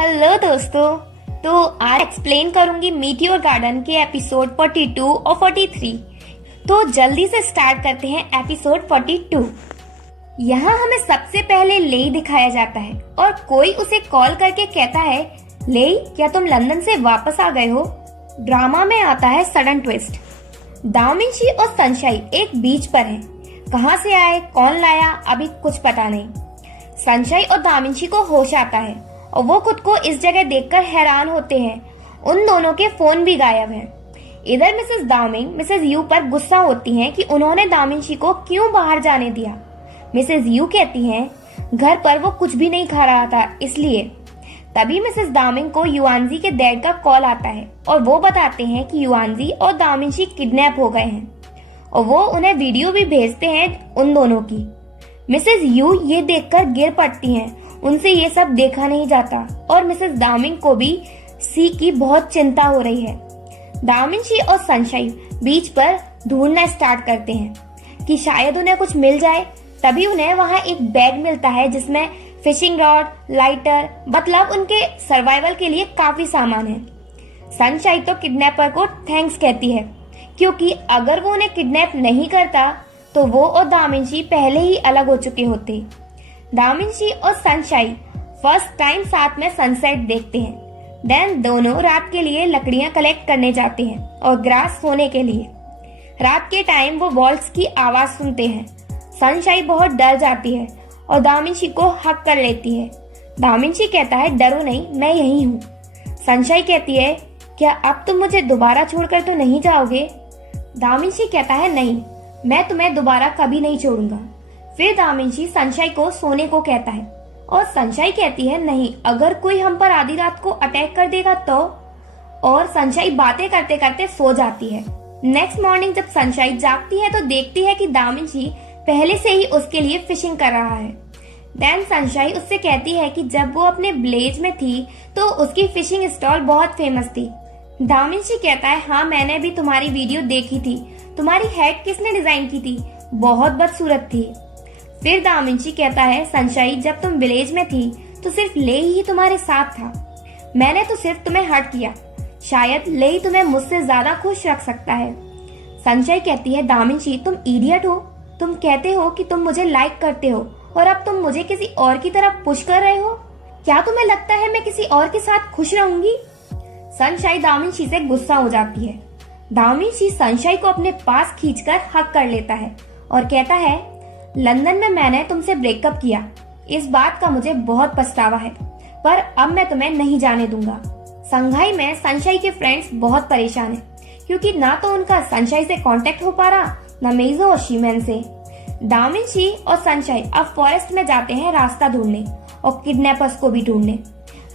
Hello दोस्तों। तो आज एक्सप्लेन करूंगी मीटियोर गार्डन के एपिसोड 42 और 43। तो जल्दी से स्टार्ट करते हैं एपिसोड 42। यहाँ हमें सबसे पहले लेई दिखाया जाता है और कोई उसे कॉल करके कहता है, लेई क्या तुम लंदन से वापस आ गए हो। ड्रामा में आता है सडन ट्विस्ट। दामिंची और सनशाइन एक बीच पर हैं। कहाँ से आए, कौन लाया, अभी कुछ पता नहीं। सनशाइन और दामिंची को होश आता है और वो खुद को इस जगह देखकर हैरान होते हैं। उन दोनों के फोन भी गायब हैं। इधर मिसेस दामिंग मिसेस यू पर गुस्सा होती हैं कि उन्होंने दामिंची को क्यों बाहर जाने दिया। मिसेस यू कहती हैं घर पर वो कुछ भी नहीं खा रहा था इसलिए। तभी मिसेस दामिंग को युआनजी के डैड का कॉल आता है और वो बताते हैं कि युआनजी और दामिंची किडनैप हो गए हैं और वो उन्हें वीडियो भी भेजते हैं उन दोनों की। मिसेस यू ये देखकर गिर पड़ती हैं। उनसे ये सब देखा नहीं जाता और मिसेस दामिंग को भी सी की बहुत चिंता हो रही है। दामिंची और सनशाइन बीच पर ढूंढना स्टार्ट करते हैं कि शायद उन्हें कुछ मिल जाए। तभी उन्हें वहाँ एक बैग मिलता है जिसमें फिशिंग रॉड, लाइटर, मतलब उनके सर्वाइवल के लिए काफी सामान है। सनशाइन तो किडनैपर को थैंक्स कहती है क्योंकि अगर वो उन्हें किडनैप नहीं करता तो वो और दामिंची पहले ही अलग हो चुके होते। दामिंची और सनशाइन फर्स्ट टाइम साथ में सनसेट देखते हैं। देन दोनों रात के लिए लकड़ियां कलेक्ट करने जाते हैं और ग्रास सोने के लिए। रात के टाइम वो वॉल्स की आवाज सुनते हैं। सनशाइन बहुत डर जाती है और दामिंची को हक कर लेती है। दामिंची कहता है डरो नहीं, मैं यही हूँ। सनशाइन कहती है क्या अब तुम मुझे दोबारा छोड़कर तो नहीं जाओगे। दामिंची कहता है नहीं, मैं तुम्हें दोबारा कभी नहीं छोड़ूंगा। फिर दामिंची सनशाइन को सोने को कहता है और सनशाइन कहती है नहीं, अगर कोई हम पर आधी रात को अटैक कर देगा तो। और सनशाइन बातें करते करते सो जाती है। नेक्स्ट मॉर्निंग जब सनशाइन जागती है तो देखती है कि दामिंची पहले से ही उसके लिए फिशिंग कर रहा है। देन सनशाइन उससे कहती है कि जब वो अपने विलेज में थी तो उसकी फिशिंग स्टॉल बहुत फेमस थी। दामिंची कहता है हाँ, मैंने भी तुम्हारी वीडियो देखी थी। तुम्हारी हैट किसने डिजाइन की थी, बहुत बदसूरत थी। फिर दामिंची कहता है सनशाइन जब तुम विलेज में थी तो सिर्फ लेई ही तुम्हारे साथ था। मैंने तो सिर्फ तुम्हें हर्ट किया। शायद लेई तुम्हें मुझसे ज्यादा खुश रख सकता है। सनशाइन कहती है दामिंची तुम इडियट हो। तुम कहते हो कि तुम मुझे लाइक करते हो और अब तुम मुझे किसी और की तरफ पुश कर रहे हो। क्या तुम्हें लगता है मैं किसी और के साथ खुश रहूंगी। सनशाइन दामिंची से गुस्सा हो जाती है। दामिंची सनशाइन को अपने पास खींचकर हक कर लेता है और कहता है लंदन में मैंने तुमसे ब्रेकअप किया। इस बात का मुझे बहुत पछतावा है, पर अब मैं तुम्हें नहीं जाने दूंगा। संघाई में सनशाइन के फ्रेंड्स बहुत परेशान हैं क्योंकि ना तो उनका सनशाइन से कांटेक्ट हो पा रहा, ना मेइजो और शीमेन से। दामिंची और सनशाइन अब फॉरेस्ट में जाते हैं रास्ता ढूंढने और किडनैपर्स को भी ढूंढने।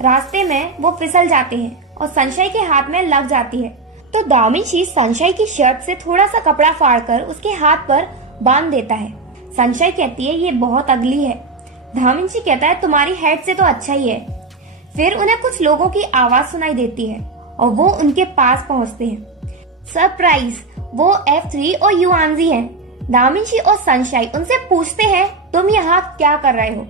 रास्ते में वो फिसल जाते हैं और सनशाइन के हाथ में लग जाती है तो दामिंची सनशाइन की शर्ट से थोड़ा सा कपड़ा फाड़कर उसके हाथ पर बांध देता है। सनशाइन कहती है ये बहुत अगली है। दामिंची कहता है तुम्हारी हेड से तो अच्छा ही है। फिर उन्हें कुछ लोगों की आवाज सुनाई देती है और वो उनके पास पहुंचते हैं। सरप्राइज, वो F3 और युआनजी हैं। दामिंची और सनशाइन उनसे पूछते हैं तुम यहाँ क्या कर रहे हो।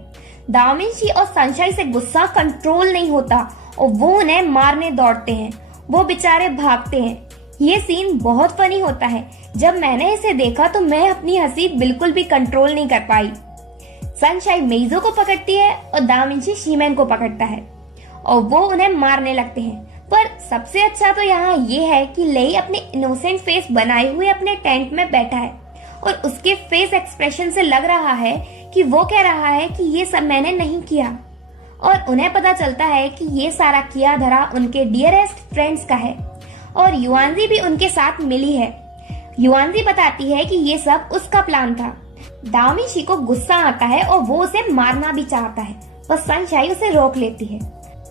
दामिंची और सनशाइन से गुस्सा कंट्रोल नहीं होता और वो उन्हें मारने दौड़ते हैं। वो बेचारे भागते हैं। ये सीन बहुत फनी होता है। जब मैंने इसे देखा तो मैं अपनी हंसी बिल्कुल भी कंट्रोल नहीं कर पाई। सनशाइन मेइजो को पकड़ती है और दामिंची शीमेन को पकड़ता है और वो उन्हें मारने लगते हैं। पर सबसे अच्छा तो यहाँ ये है कि लेई अपने इनोसेंट फेस बनाए हुए अपने टेंट में बैठा है और उसके फेस एक्सप्रेशन से लग रहा है कि वो कह रहा है कि ये सब मैंने नहीं किया। और उन्हें पता चलता है कि ये सारा किया धरा उनके डियरेस्ट फ्रेंड्स का है और युआनजी भी उनके साथ मिली है। युआनजी बताती है कि ये सब उसका प्लान था। दामिंची को गुस्सा आता है और वो उसे मारना भी चाहता है पर सनशाइन उसे रोक लेती है।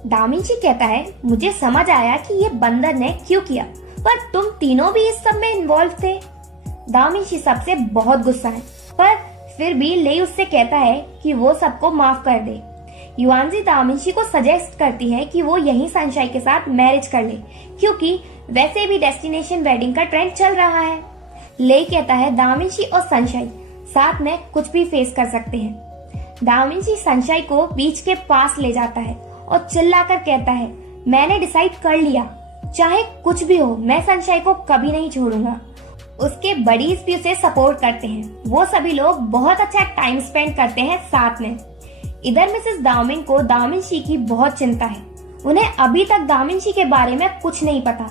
दामिंची कहता है मुझे समझ आया कि ये बंदर ने क्यों किया, पर तुम तीनों भी इस सब में इन्वॉल्व थे। दामिंची सबसे बहुत गुस्सा है पर फिर भी लेई उससे कहता है कि वो सबको माफ कर दे। युआनजी दामिंची को सजेस्ट करती है कि वो यही सनशाइन के साथ मैरिज कर ले क्योंकि वैसे भी डेस्टिनेशन वेडिंग का ट्रेंड चल रहा है। लेई कहता है दामिंची और सनशाइन साथ में कुछ भी फेस कर सकते हैं। दामिंची सनशाइन को बीच के पास ले जाता है और चिल्लाकर कहता है, मैंने डिसाइड कर लिया, चाहे कुछ भी हो मैं सनशाइन को कभी नहीं छोड़ूंगा। उसके बडीज भी उसे सपोर्ट करते हैं। वो सभी लोग बहुत अच्छा टाइम स्पेंड करते हैं साथ में। इधर मिसेस दाओमिंग को दामिनशी की बहुत चिंता है। उन्हें अभी तक दामिनशी के बारे में कुछ नहीं पता।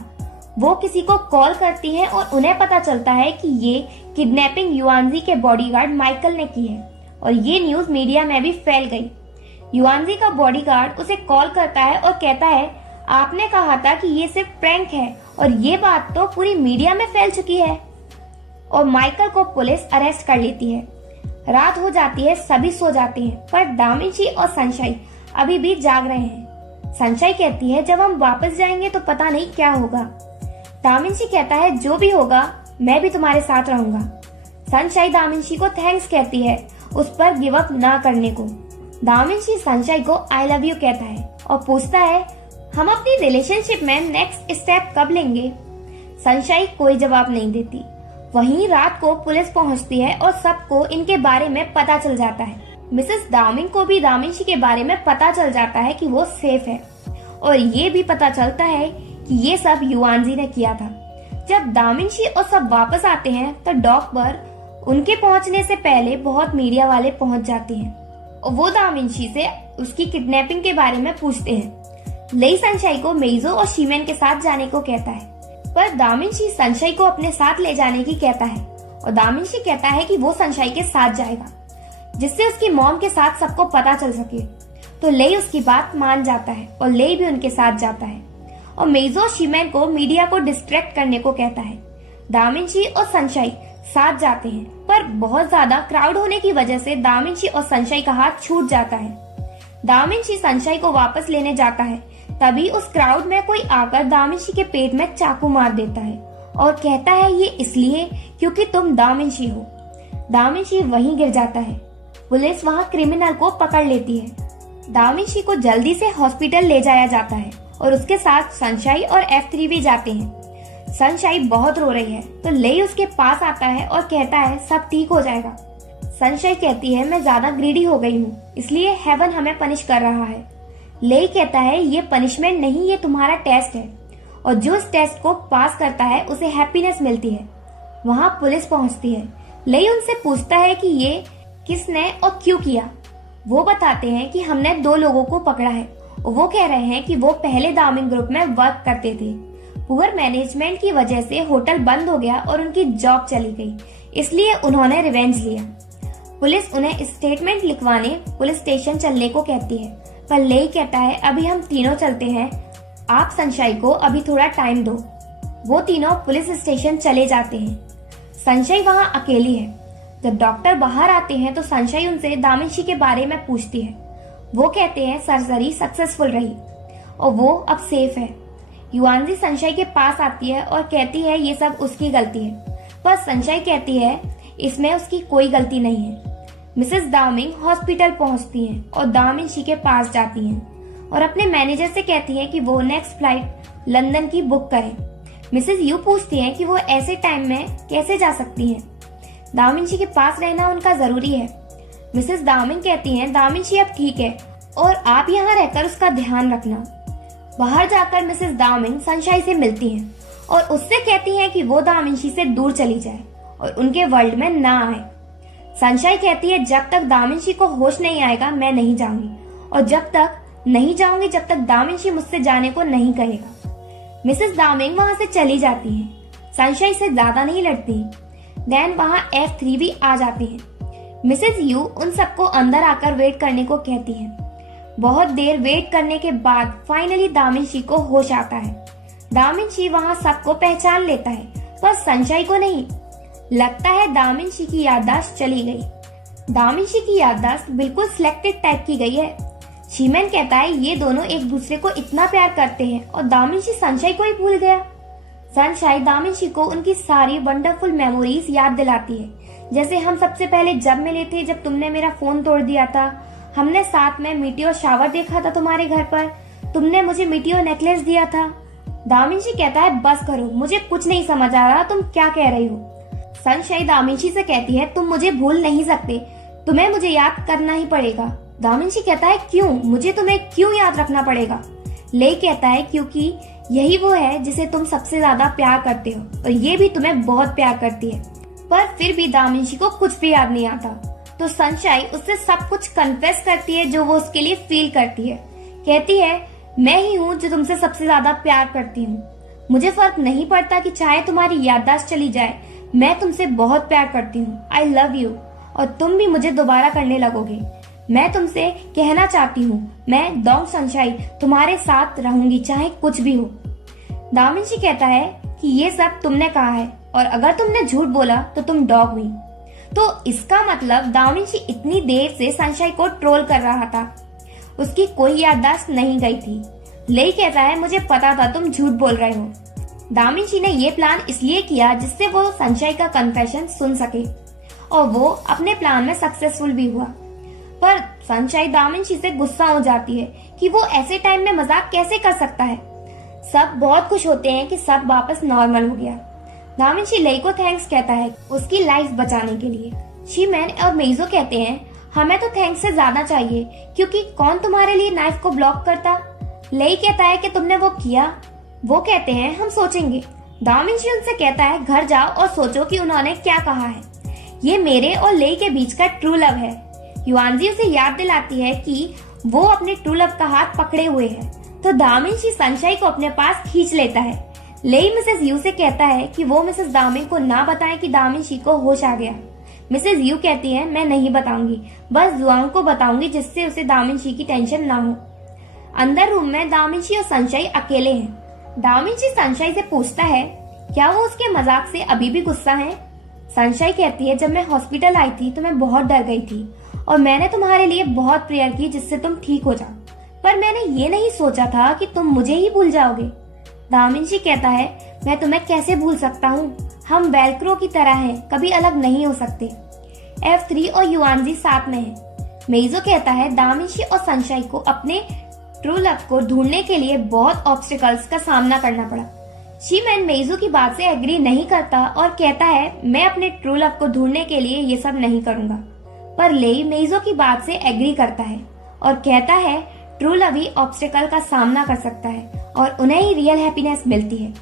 वो किसी को कॉल करती हैं और उन्हें पता चलता है कि ये किडनैपिंग युआनजी के बॉडीगार्ड माइकल ने की है और ये न्यूज मीडिया में भी फैल गई। युआनजी का बॉडीगार्ड उसे कॉल करता है और कहता है, आपने कहा था कि ये सिर्फ प्रैंक है और ये बात तो पूरी मीडिया में फैल चुकी है। और माइकल को पुलिस अरेस्ट कर लेती है। रात हो जाती है, सभी सो जाते हैं, पर दामिनशी और सनशाइन अभी भी जाग रहे हैं। सनशाइन कहती है, जब हम वापस जाएंगे तो पता नहीं क्या होगा। दामिनशी कहता है, जो भी होगा मैं भी तुम्हारे साथ रहूंगा। सनशाइन दामिनशी को थैंक्स कहती है उस पर गिव अप ना करने को। दामिनशी सनशाइन को आई लव यू कहता है और पूछता है, हम अपनी रिलेशनशिप में नेक्स्ट स्टेप कब लेंगे। सनशाइन कोई जवाब नहीं देती। वहीं रात को पुलिस पहुंचती है और सबको इनके बारे में पता चल जाता है। मिसेस दाओमिंग को भी दामिनशी के बारे में पता चल जाता है कि वो सेफ है और ये भी पता चलता है कि ये सब युआनजी ने किया था। जब दामिनशी और सब वापस आते हैं तो डॉक पर उनके पहुंचने से पहले बहुत मीडिया वाले पहुंच जाते हैं और वो दामिनशी से उसकी किडनैपिंग के बारे में पूछते हैं। लेई सनशाइन को मेइजो और शीमेन के साथ जाने को कहता है, पर दामिनशी सनशाइन को अपने साथ ले जाने की कहता है और दामिनशी कहता है कि वो सनशाइन के साथ जाएगा जिससे उसकी मॉम के साथ सबको पता चल सके। तो लेई उसकी बात मान जाता है और लेई भी उनके साथ जाता है और मेइजो शीमेन को मीडिया को डिस्ट्रैक्ट करने को कहता है। दामिनशी और सनशाइन साथ जाते हैं, पर बहुत ज्यादा क्राउड होने की वजह से दामिनशी और सनशाइन का हाथ छूट जाता है। दामिनशी सनशाइन को वापस लेने जाता है, तभी उस क्राउड में कोई आकर दामिनशी के पेट में चाकू मार देता है और कहता है, ये इसलिए क्योंकि तुम दामिनशी हो। दामिनशी वहीं गिर जाता है। पुलिस वहां क्रिमिनल को पकड़ लेती है। दामिनशी को जल्दी से हॉस्पिटल ले जाया जाता है और उसके साथ सनशाइन और F3 भी जाते हैं। सनशाइन बहुत रो रही है तो लेई उसके पास आता है और कहता है, सब ठीक हो जाएगा। सनशाइन कहती है, मैं ज्यादा ग्रीडी हो गई हूँ, इसलिए हेवन हमें पनिश कर रहा है। लेई कहता है, ये पनिशमेंट नहीं, ये तुम्हारा टेस्ट है और जो इस टेस्ट को पास करता है उसे हैप्पीनेस मिलती है। वहां पुलिस पहुंचती है। लेई उनसे पूछता है कि ये किसने और क्यों किया। वो बताते हैं कि हमने 2 लोगों को पकड़ा है और वो कह रहे हैं कि वो पहले दामिंग ग्रुप में वर्क करते थे। पुअर मैनेजमेंट की वजह से होटल बंद हो गया और उनकी जॉब चली गई, इसलिए उन्होंने रिवेंज लिया। पुलिस उन्हें स्टेटमेंट लिखवाने पुलिस स्टेशन चलने को कहती है, पर लेई कहता है, अभी हम तीनों चलते हैं, आप सनशाइन को अभी थोड़ा टाइम दो। वो तीनों पुलिस स्टेशन चले जाते हैं। सनशाइन वहां अकेली है। जब डॉक्टर बाहर आते हैं तो सनशाइन उनसे दामिनशी के बारे में पूछती है। वो कहते हैं सर्जरी सक्सेसफुल रही और वो अब सेफ है। युआनजी सनशाइन के पास आती है और कहती है ये सब उसकी गलती है, पर सनशाइन कहती है इसमें उसकी कोई गलती नहीं है। मिसेस दाओमिंग हॉस्पिटल पहुंचती हैं और दामिनशी के पास जाती हैं और अपने मैनेजर से कहती हैं कि वो नेक्स्ट फ्लाइट लंदन की बुक करें। मिसेस यू पूछती हैं कि वो ऐसे टाइम में कैसे जा सकती हैं। दामिनशी के पास रहना उनका जरूरी है। मिसेस दाओमिंग कहती हैं, दामिनशी अब ठीक है और आप यहाँ रहकर उसका ध्यान रखना। बाहर जाकर मिसेस दाओमिंग सनशाइन से मिलती हैं और उससे कहती हैं कि वो दामिनशी से दूर चली जाए और उनके वर्ल्ड में ना आए। सनशाइन कहती है, जब तक दामिनशी को होश नहीं आएगा मैं नहीं जाऊंगी और जब तक नहीं जाऊंगी जब तक दामिनशी मुझसे जाने को नहीं कहेगा। मिसेस दाओमिंग वहां से चली जाती है। सनशाइन से ज्यादा नहीं लड़ती। देन वहां F3 भी आ जाते हैं। मिसेस यू उन सबको अंदर आकर वेट करने को कहती है। बहुत देर वेट करने के बाद फाइनली दामिनशी को होश आता है। दामिनशी वहां सबको पहचान लेता है, पर सनशाइन को नहीं। लगता है दामिनशी की याददाश्त चली गई। दामिनशी की याददाश्त बिल्कुल सिलेक्टेड टाइप की गई है। शीमेन कहता है ये दोनों एक दूसरे को इतना प्यार करते हैं और दामिनशी सनशाइन को ही भूल गया। सनशाइन दामिनशी को उनकी सारी वंडरफुल मेमोरीज याद दिलाती है, जैसे हम सबसे पहले जब मिले थे, जब तुमने मेरा फोन तोड़ दिया था, हमने साथ में मीटियोर शावर देखा था तुम्हारे घर पर, तुमने मुझे मीटियोर नेकलेस दिया था। दामिनशी कहता है बस करो, मुझे कुछ नहीं समझ आ रहा तुम क्या कह रही हो। सनशाइन दामिनशी से कहती है तुम मुझे भूल नहीं सकते, तुम्हें मुझे याद करना ही पड़ेगा। दामिंशी कहता है क्यों, मुझे तुम्हें क्यों याद रखना पड़ेगा? लेई कहता है क्योंकि यही वो है जिसे तुम सबसे ज्यादा प्यार करते हो और ये भी तुम्हें बहुत प्यार करती है। पर फिर भी दामिंशी को कुछ भी याद नहीं आता। तो सनशाइन उससे सब कुछ कन्फेस करती है जो वो उसके लिए फील करती है। कहती है मैं ही हूँ जो तुमसे सबसे ज्यादा प्यार करती हूँ। मुझे फर्क नहीं पड़ता कि चाहे तुम्हारी याददाश्त चली जाए, मैं तुमसे बहुत प्यार करती हूँ। आई लव यू और तुम भी मुझे दोबारा करने लगोगे। मैं तुमसे कहना चाहती हूँ, मैं डॉग सनशाइन तुम्हारे साथ रहूंगी चाहे कुछ भी हो। दामिंशी कहता है कि ये सब तुमने कहा है और अगर तुमने झूठ बोला तो तुम डॉग हुई। तो इसका मतलब दामिंशी इतनी देर से सनशाइन को ट्रोल कर रहा था। उसकी कोई याददाश्त नहीं गई थी। लेई कहता है मुझे पता था तुम झूठ बोल रहे हो। दामिंशी ने ये प्लान इसलिए किया जिससे वो सनशाइन का कन्फेशन सुन सके और वो अपने प्लान में सक्सेसफुल भी हुआ। पर सनशाइन दामिंशी से गुस्सा हो जाती है कि वो ऐसे टाइम में मजाक कैसे कर सकता है। सब बहुत खुश होते हैं कि सब वापस नॉर्मल हो गया। दामिंशी लेई को थैंक्स कहता है उसकी लाइफ बचाने के लिए। शीमैन और मेइजो कहते हैं हमें तो थैंक्स से ज्यादा चाहिए क्योंकि कौन तुम्हारे लिए नाइफ को ब्लॉक करता। लेई कहता है कि तुमने वो किया। वो कहते हैं हम सोचेंगे। दामिंशी उनसे कहता है घर जाओ और सोचो कि उन्होंने क्या कहा है। ये मेरे और लेई के बीच का ट्रू लव है। युआनजी उसे याद दिलाती है कि वो अपने ट्रू लव का हाथ पकड़े हुए है। तो दामिंशी सनशाइन को अपने पास खींच लेता है। लेई मिसेस यू से कहता है कि वो मिसेस दामिंग को ना बताएं कि दामिंशी को होश आ गया। मिसेस यू कहती है मैं नहीं बताऊंगी, बस जुआंग को बताऊंगी जिससे उसे दामिंशी की टेंशन ना हो। अंदर रूम में दामिंशी और सनशाइन अकेले हैं। दामिंशी सनशाइन से पूछता है क्या वो उसके मजाक से अभी भी गुस्सा है। सनशाइन कहती है जब मैं हॉस्पिटल आई थी तो मैं बहुत डर गई थी और मैंने तुम्हारे लिए बहुत प्रेयर की जिससे तुम ठीक हो जाओ, पर मैंने ये नहीं सोचा था कि तुम मुझे ही भूल जाओगे। दामिंशी कहता है मैं तुम्हें कैसे भूल सकता हूँ, हम वेलक्रो की तरह हैं, कभी अलग नहीं हो सकते। F3 और युआनजी साथ में हैं। मेइजो कहता है दामिंशी और सनशाइन को अपने ट्रू लव को ढूंढने के लिए बहुत ऑब्स्टिकल्स का सामना करना पड़ा। शीमैन मेइजो की बात से एग्री नहीं करता और कहता है मैं अपने ट्रू लव को ढूंढने के लिए ये सब नहीं करूंगा। पर लेई मेइजो की बात से एग्री करता है और कहता है ट्रू लव ही ऑब्स्टिकल का सामना कर सकता है और उन्हें ही रियल हैप्पीनेस मिलती है।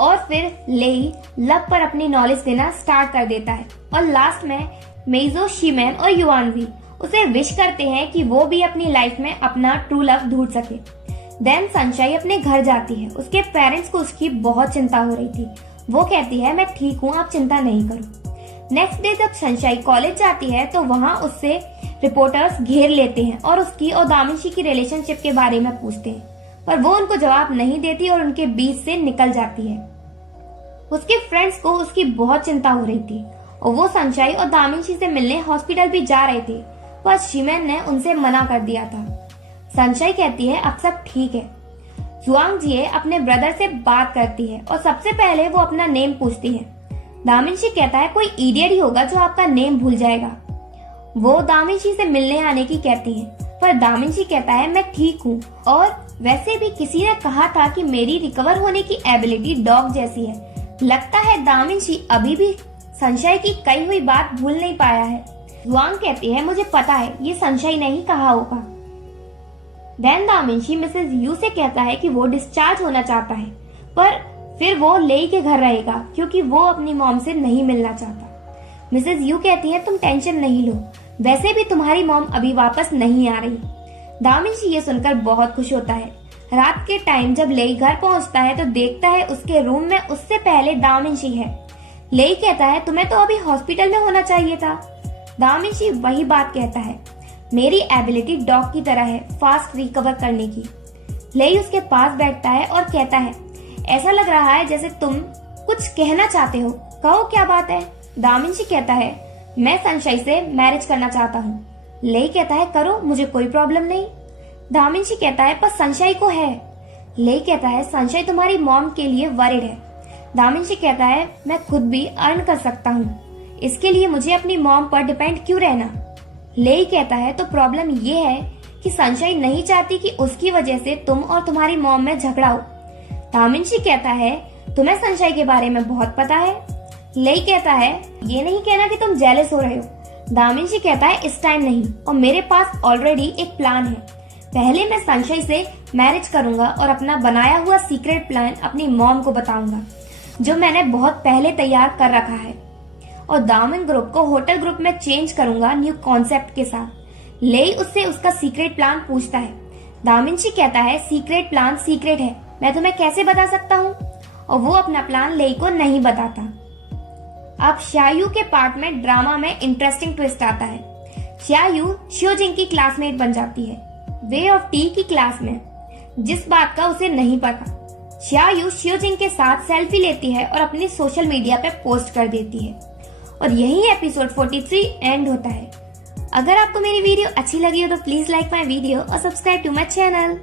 और फिर लेई लव पर अपनी नॉलेज देना स्टार्ट कर देता है और लास्ट में मेइजो, शीमैन और युआनजी उसे विश करते हैं कि वो भी अपनी लाइफ में अपना ट्रू लव ढूंढ सके। देन सनशाइन अपने घर जाती है। उसके पेरेंट्स को उसकी बहुत चिंता हो रही थी। वो कहती है मैं ठीक हूँ, आप चिंता नहीं करो। नेक्स्ट डे जब सनशाइन कॉलेज जाती है तो वहाँ उससे रिपोर्टर्स घेर लेते हैं और उसकी और दामिंशी की रिलेशनशिप के बारे में पूछते हैं, पर वो उनको जवाब नहीं देती और उनके बीच से निकल जाती है। उसके फ्रेंड्स को उसकी बहुत चिंता हो रही थी और वो सनशाइन और दामिंशी से मिलने हॉस्पिटल भी जा रहे थे, पर शीमैन ने उनसे मना कर दिया था। सनशाइन कहती है अब सब ठीक है। जुआंग जिए अपने ब्रदर से बात करती है और सबसे पहले वो अपना नेम पूछती है। दामिंशी कहता है कोई इडियट ही होगा जो आपका नेम भूल जाएगा। वो दामिंशी से मिलने आने की कहती है, पर दामिंशी कहता है मैं ठीक हूँ और वैसे भी किसी ने कहा था कि मेरी रिकवर होने की एबिलिटी डॉग जैसी है। लगता है दामिंशी अभी भी सनशाइन की कही हुई बात भूल नहीं पाया है। जुआंग कहती है मुझे पता है ये सनशाइन ने ही कहा होगा। देन दामिंशी मिसेस यू से कहता है कि वो डिस्चार्ज होना चाहता है, पर फिर वो लेई के घर रहेगा क्योंकि वो अपनी मॉम से नहीं मिलना चाहता। मिसेस यू कहती है तुम टेंशन नहीं लो, वैसे भी तुम्हारी मॉम अभी वापस नहीं आ रही। दामिंशी ये सुनकर बहुत खुश होता है। रात के टाइम जब लेई घर पहुंचता है तो देखता है उसके रूम में उससे पहले दामिंशी है। लेई कहता है तुम्हें तो अभी हॉस्पिटल में होना चाहिए था। दामिंशी वही बात कहता है, मेरी एबिलिटी डॉग की तरह है फास्ट रिकवर करने की। लेई उसके पास बैठता है और कहता है ऐसा लग रहा है जैसे तुम कुछ कहना चाहते हो, कहो क्या बात है। दामिंशी कहता है मैं सनशाइन से मैरिज करना चाहता हूँ। लेई कहता है करो, मुझे कोई प्रॉब्लम नहीं। दामिंशी कहता है पर सनशाइन को है। लेई कहता है सनशाइन तुम्हारी मॉम के लिए वरिड है। दामिंशी कहता है मैं खुद भी अर्न कर सकता हूँ, इसके लिए मुझे अपनी मॉम पर डिपेंड क्यों रहना। लेई कहता है तो प्रॉब्लम ये है कि सनशाइन नहीं चाहती कि उसकी वजह से तुम और तुम्हारी मॉम में झगड़ा हो। दामिंशी कहता है तुम्हें सनशाइन के बारे में बहुत पता है। लेई कहता है ये नहीं कहना कि तुम जेलस हो रहे हो। दामिंशी कहता है इस टाइम नहीं, और मेरे पास ऑलरेडी एक प्लान है। पहले मैं संशय से मैरिज करूंगा और अपना बनाया हुआ सीक्रेट प्लान अपनी मॉम को बताऊंगा, जो मैंने बहुत पहले तैयार कर रखा है। और दामिन ग्रुप को होटल ग्रुप में चेंज करूंगा न्यू कॉन्सेप्ट के साथ। लेई उससे उसका सीक्रेट प्लान पूछता है। दामिंशी कहता है सीक्रेट प्लान सीक्रेट है, मैं तुम्हें कैसे बता सकता हूँ। और वो अपना प्लान लेई को नहीं बताता। अब शायू के पार्ट में ड्रामा में इंटरेस्टिंग ट्विस्ट आता है। शायू शियोजिंग की क्लासमेट बन जाती है, वे ऑफ टी की क्लास में, जिस बात का उसे नहीं पता। शायू शियोजिंग के साथ सेल्फी लेती है और अपनी सोशल मीडिया पे पोस्ट कर देती है। और यही एपिसोड 43 एंड होता है। अगर आपको मेरी वीडियो अच्छी लगी हो तो प्लीज लाइक माई वीडियो और सब्सक्राइब टू माई चैनल।